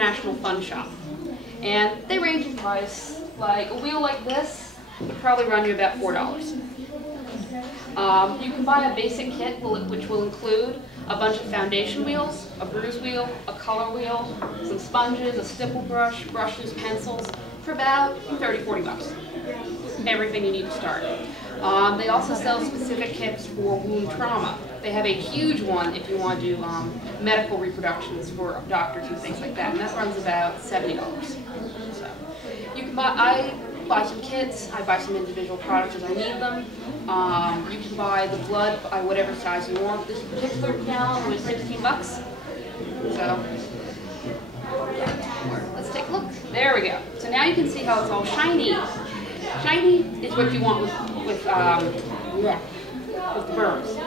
international fun shop. And they range in price. Like a wheel like this would probably run you about $4. You can buy a basic kit which will include a bunch of foundation wheels, a bruise wheel, a color wheel, some sponges, a stipple brush, brushes, pencils, for about $30, $40. Everything you need to start. They also sell specific kits for wound trauma. They have a huge one if you want to do medical reproductions for doctors and things like that, and that runs about $70. So you can buy. I buy some kits. I buy some individual products as I need them. You can buy the blood by whatever size you want. This particular gallon was $16. So let's take a look. There we go. So now you can see how it's all shiny. Shiny is what you want with the burns.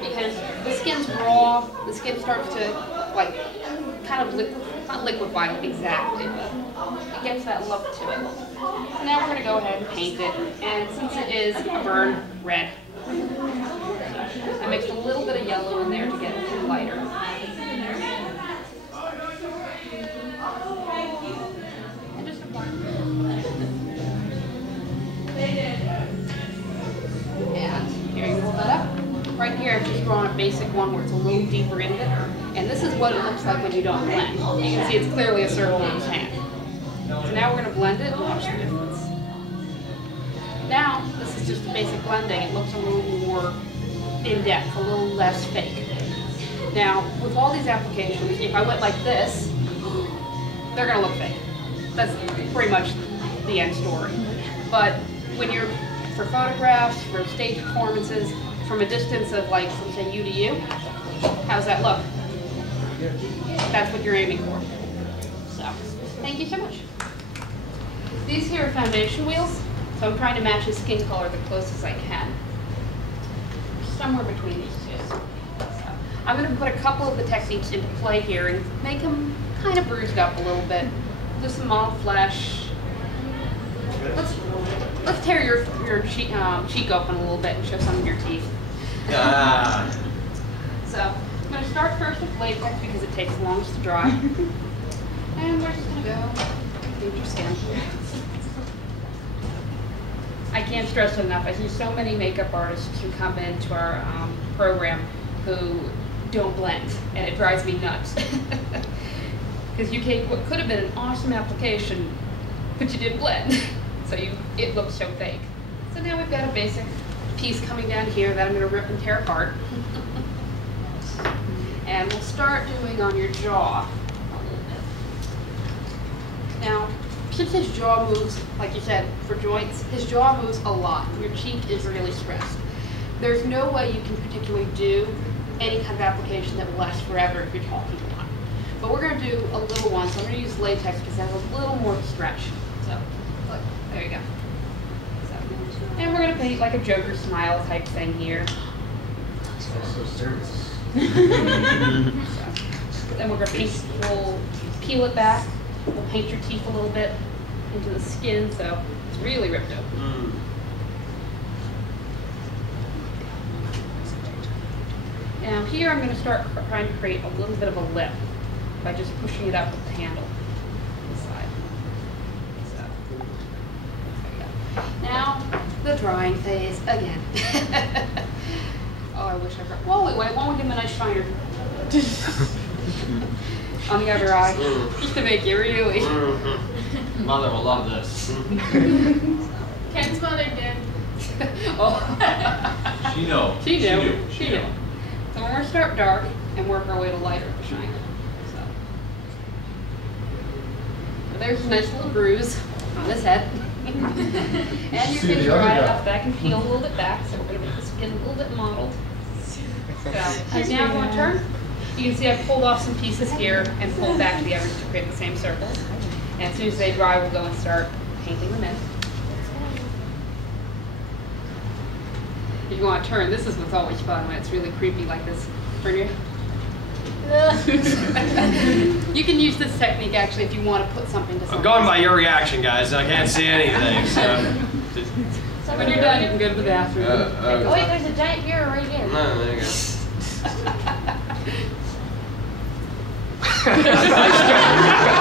Because the skin's raw, the skin starts to like kind of not liquefy exactly, but it gets that look to it. So now we're going to go ahead and paint it, and since it is a burn red, I mixed a little bit of yellow in there to get it lighter. And just apply. And here you hold that up. Right here I've just drawn a basic one where it's a little deeper into it. And this is what it looks like when you don't blend. You can see it's clearly a circle in his hand. So now we're going to blend it and watch the difference. Now, this is just a basic blending. It looks a little more in-depth, a little less fake. Now, with all these applications, if I went like this, they're going to look fake. That's pretty much the end story. But when you're for photographs, for stage performances, from a distance of like, let's say you to you, how's that look? That's what you're aiming for. So, thank you so much. These here are foundation wheels, so I'm trying to match his skin color the closest I can. Somewhere between these two. So, I'm going to put a couple of the techniques into play here and make them kind of bruised up a little bit. Do some modeled flesh. Let's tear your cheek open a little bit and show some of your teeth. So I'm going to start first with latex because it takes the longest to dry. And we're just going to go through your skin. I can't stress it enough. I see so many makeup artists who come into our program who don't blend, and it drives me nuts. Because what could have been an awesome application, but you didn't blend. So it looks so fake. So now we've got a basic piece coming down here that I'm going to rip and tear apart. And we'll start doing on your jaw a little bit. Now, since his jaw moves, like you said, for joints, his jaw moves a lot. Your cheek is really stressed. There's no way you can particularly do any kind of application that will last forever if you're talking a lot. But we're going to do a little one, so I'm going to use latex because it has a little more stretch. So, look, there you go. So, and we're going to paint like a Joker smile type thing here. So serious. Then we're going to we'll peel it back. We'll paint your teeth a little bit into the skin, so it's really ripped open. Now here I'm going to start trying to create a little bit of a lip by just pushing it up with the handle this side. So, there we go. Now the drying phase again. Oh, I wish I brought. Whoa, wait, why don't we give him a nice shiner? On the other eye, just to make you really. Mother will love this. Ken's mother did. Oh. She knew. She knew. She knew. So we're going to start dark and work our way to lighter to shine. So there's a nice little bruise on his head. And your skin's dry enough that I can peel a little bit back, so we're going to make the skin a little bit mottled. So now I'm going to turn. You can see I've pulled off some pieces here and pulled back the others to create the same circles. And as soon as they dry, we'll go and start painting them in. If you want to turn, this is what's always fun when it's really creepy like this. Turn your. You can use this technique actually if you want to put something to something. I'm going by your reaction, guys. I can't see anything. So. When you're done, you can go to the bathroom. Oh wait, there's a giant mirror right here. No, there you go. Nice job.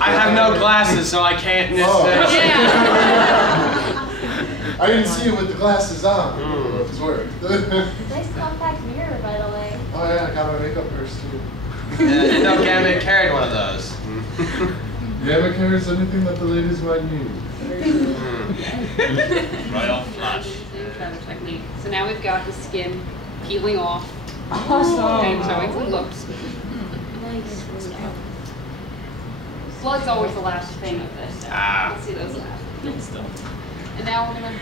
I have no glasses, so I can't necessarily. I didn't see you with the glasses on. It's work. Nice compact mirror, by the way. Oh yeah, I got my makeup first too. Yeah, no, Gambit carried one of those. Gamma carries anything that the ladies might need. Royal flush. Shadow technique. So now we've got the skin peeling off Awesome. and showing some looks. Nice. Blood's always the last thing of this. So let's see those last. And now we're gonna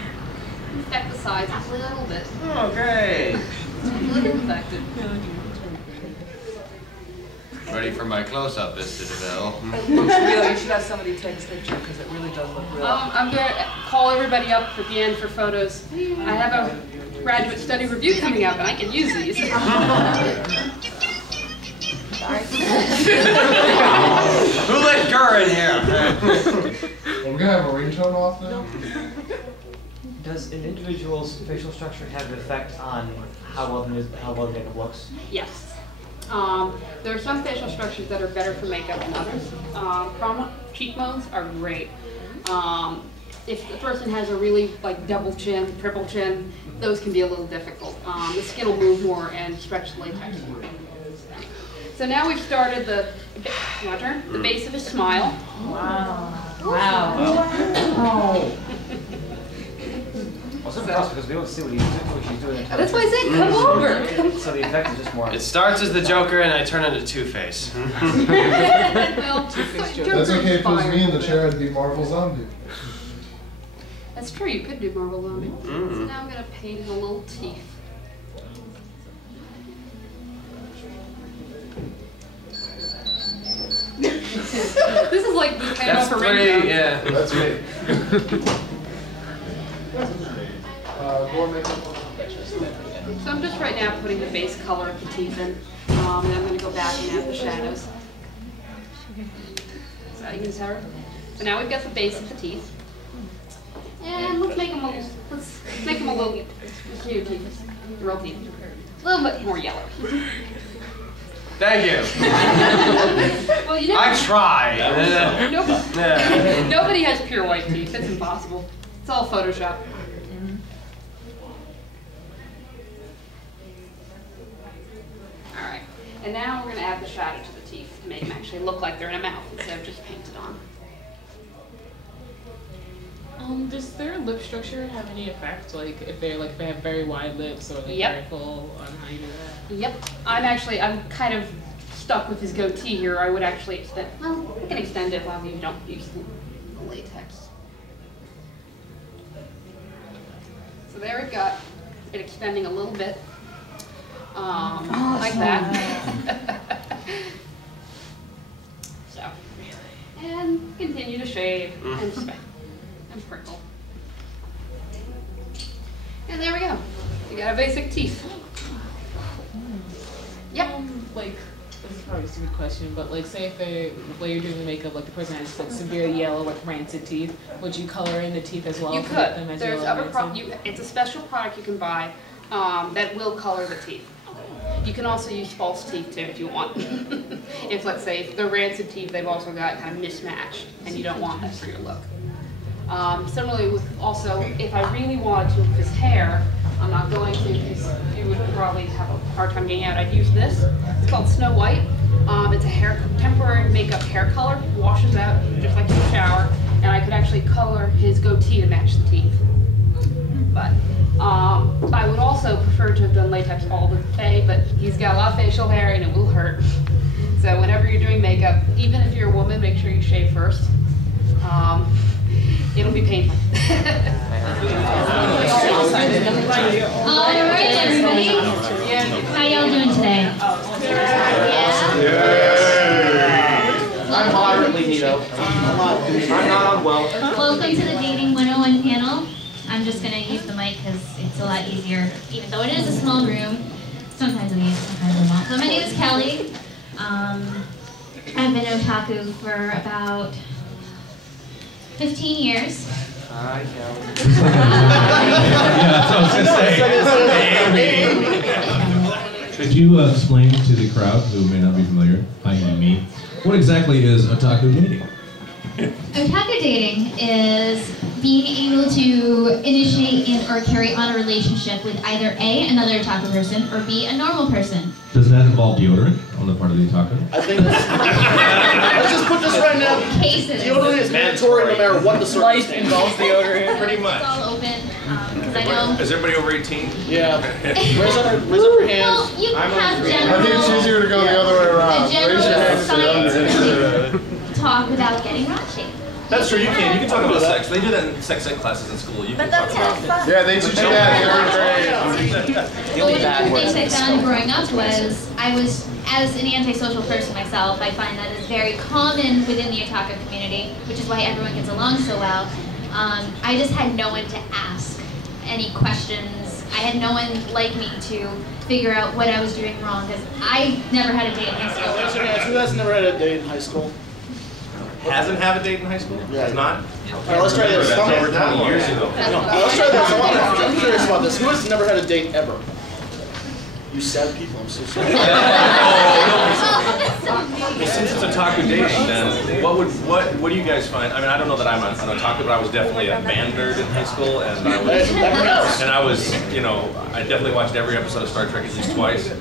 infect the sides a little bit. Oh, great. A little infected. Ready for my close-up, Mr. DeVille. It looks real. You should have somebody take a picture because it really does look real. I'm gonna call everybody up at the end for photos. I have a graduate study review coming up, and I can use these. Who let Gur in here? We're gonna have a ringtone off now. Does an individual's facial structure have an effect on how well the makeup looks? Yes. There are some facial structures that are better for makeup than others. Prominent cheekbones are great. If the person has a really double chin, triple chin, those can be a little difficult. The skin will move more and stretch the latex more. So now we've started the base of his smile. Wow. Wow. Oh. Well, it's impressive because we don't see what she's doing. That's why I said come over. So the effect is just more. It starts as the Joker, and I turn into Two-Face. Well, Two-Face Joker. That's okay if it was me in the chair, I'd be Marvel Zombie. That's true, you could do Marvel Zombie. So now I'm going to paint the little teeth. This is like the kind That's of a pretty, ringtone. yeah. That's me. Gore Makeup. So I'm just right now putting the base color of the teeth in, and I'm going to go back and add the shadows. So you can Sarah. So now we've got the base of the teeth, and let's make them a little cute teeth, real teeth, a little bit more yellow. Thank you. Well, you never, I try. nobody has pure white teeth. It's impossible. It's all Photoshop. All right, and now we're going to add the shadow to the teeth to make them actually look like they're in a mouth instead of just painted on. Does their lip structure have any effect? Like if they have very wide lips or very full on how you do that? Yep. I'm kind of stuck with his goatee here. I would actually extend. Well, we can extend it while you don't use the latex. So there we've got it extending a little bit, like that. So, and continue to shave and spin and sprinkle. And there we go. We got a basic teeth. Yep. Like, this is probably a stupid question, but like, say if while you're doing the makeup, like the person has like severe yellow, like rancid teeth, would you color in the teeth as well? You to could. make them as There's yellow other and rancid? it's a special product you can buy that will color the teeth. You can also use false teeth too if you want. If let's say if the rancid teeth, they've also got kind of mismatched, and you don't want that for your look. Similarly with also, if I really wanted to with his hair, I'm not going to because you would probably have a hard time getting out. I'd use this. It's called Snow White. It's a temporary makeup hair color. Washes out just like in the shower. And I could actually color his goatee to match the teeth. But I would also prefer to have done latex all the way, but he's got a lot of facial hair and it will hurt. So whenever you're doing makeup, even if you're a woman, make sure you shave first. It'll be painful. Alright, everybody. How y'all doing today? Yeah? I'm moderately neato. I'm not unwell. Welcome to the Dating 101 panel. I'm just going to use the mic because it's a lot easier, even though it is a small room. Sometimes we use it, sometimes we won't. So my name is Kelly. I've been otaku for about 15 years. Hi, Kelly. Yeah, that's what I was gonna say. Could you explain to the crowd who may not be familiar, i.e. me, what exactly is Otaku Dating? Otaku dating is being able to initiate or carry on a relationship with either A, another otaku person, or B, a normal person. Does that involve deodorant on the part of the otaku? I think that's... Let's just put this right now. Cases. Deodorant is mandatory no matter what the circumstance. Life involves deodorant. Pretty much. It's all open, because I know... Is everybody over 18? Yeah. Raise up your hands. Well, you can have general... I think it's easier to go the other way around. A general Raise your hand. scientific talk without getting raunchy. That's true, you can talk about sex. They do that in sex ed classes in school. You can talk about Yeah, they teach you that in Well, one of the things I found growing up was, as an antisocial person myself, I find that it's very common within the otaku community, which is why everyone gets along so well. I just had no one to ask any questions. I had no one like me to figure out what I was doing wrong, because I never had a date in high school. Raise your hands. Who has never had a date in high school? Hasn't had a date in high school? Yeah. Has not? Alright, let's try this. That's over 20 years ago. No, let's try this. I'm curious about this. Who has never had a date ever? You sad people, I'm so sorry. Well, since it's Otaku Dating, then what do you guys find? I mean, I don't know that I'm an otaku, but I was definitely a band nerd in high school, and I was, you know, I definitely watched every episode of Star Trek at least twice, and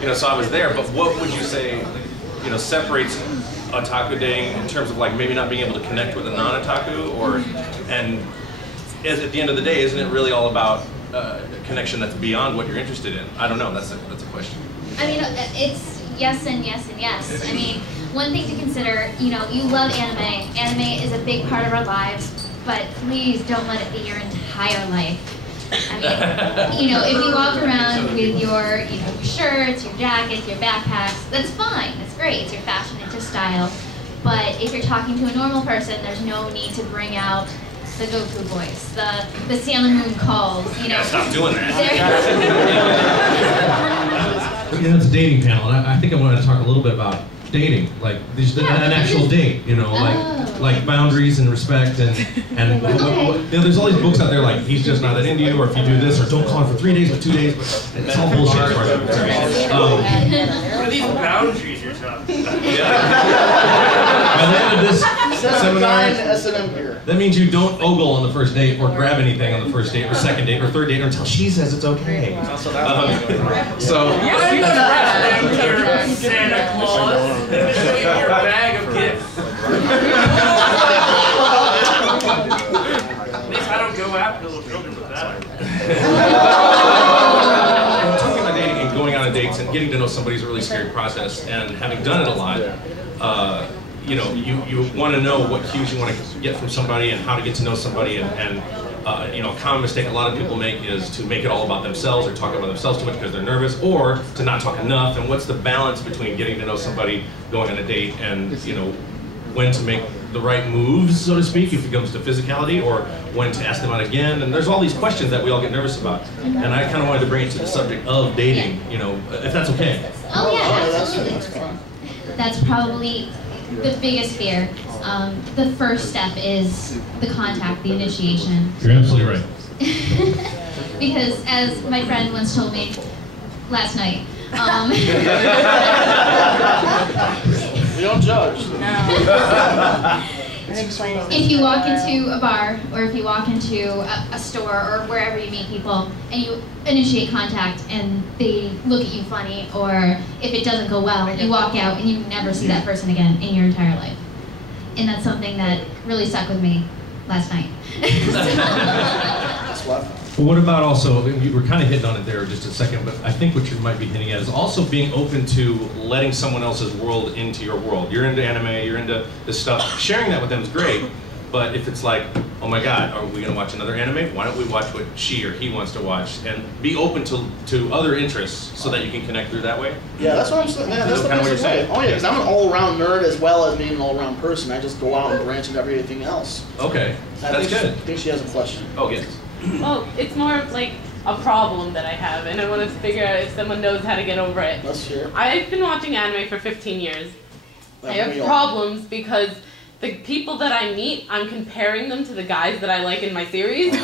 you know, so I was there. But what would you say, you know, separates otaku dating in terms of like maybe not being able to connect with a non-otaku, or and at the end of the day, isn't it really all about a connection that's beyond what you're interested in? I don't know. That's a question. I mean, it's yes and yes and yes. I mean, one thing to consider, you know, you love anime. Anime is a big part of our lives, but please don't let it be your entire life. I mean, you know, if you walk around with your, you know, your shirts, your jackets, your backpacks, that's fine. That's great. It's your fashion, it's your style. But if you're talking to a normal person, there's no need to bring out the Goku voice, the Sailor Moon calls, you know. Yeah, stop doing that. You know, it's a dating panel, and I think I wanted to talk a little bit about dating, like an actual date, you know, like boundaries and respect, and you know, there's all these books out there like he's just not that into you, or if you do this, or don't call him for 3 days but 2 days, but it's all bullshit as far as I'm concerned. What are these boundaries you're talking about? By the end of this seminar, that means you don't ogle on the first date, or grab anything on the first date, or second date, or third date, until she says it's okay. So Santa Claus, show you your bag of gifts. At least I don't go after little children with that. Talking about dating and going on dates and getting to know somebody is a really scary process, and having done it a lot, you know, you want to know what cues you want to get from somebody and how to get to know somebody, and you know, a common mistake a lot of people make is to make it all about themselves, or talk about themselves too much because they're nervous, or to not talk enough. And what's the balance between getting to know somebody, going on a date, and you know, when to make the right moves, so to speak, if it comes to physicality, or when to ask them out again? And there's all these questions that we all get nervous about. And I kind of wanted to bring it to the subject of dating, you know, if that's okay. Oh yeah, absolutely. That's probably the biggest fear. The first step is the contact, the initiation. You're absolutely right. Because as my friend once told me last night, we don't judge. if you walk into a bar, or if you walk into a store, or wherever you meet people, and you initiate contact and they look at you funny, or if it doesn't go well, you walk out and you never see that person again in your entire life. And that's something that really stuck with me last night. That's what. Well, what about also, you were kind of hitting on it there just a second, but I think what you might be hinting at is also being open to letting someone else's world into your world. You're into anime, you're into this stuff. Sharing that with them is great, but if it's like, oh my God, are we gonna watch another anime? Why don't we watch what she or he wants to watch? And be open to other interests so that you can connect through that way? Yeah, that's what I'm saying. Yeah, that's the best way. Oh yeah, because I'm an all-around nerd as well as being an all-around person. I just go out and branch into everything else. Okay, that's good. I think she has a question. Oh, yes. Well, it's more of like a problem that I have, and I want to figure out if someone knows how to get over it. Let's hear. I've been watching anime for 15 years. I have problems because the people that I meet, I'm comparing them to the guys that I like in my series.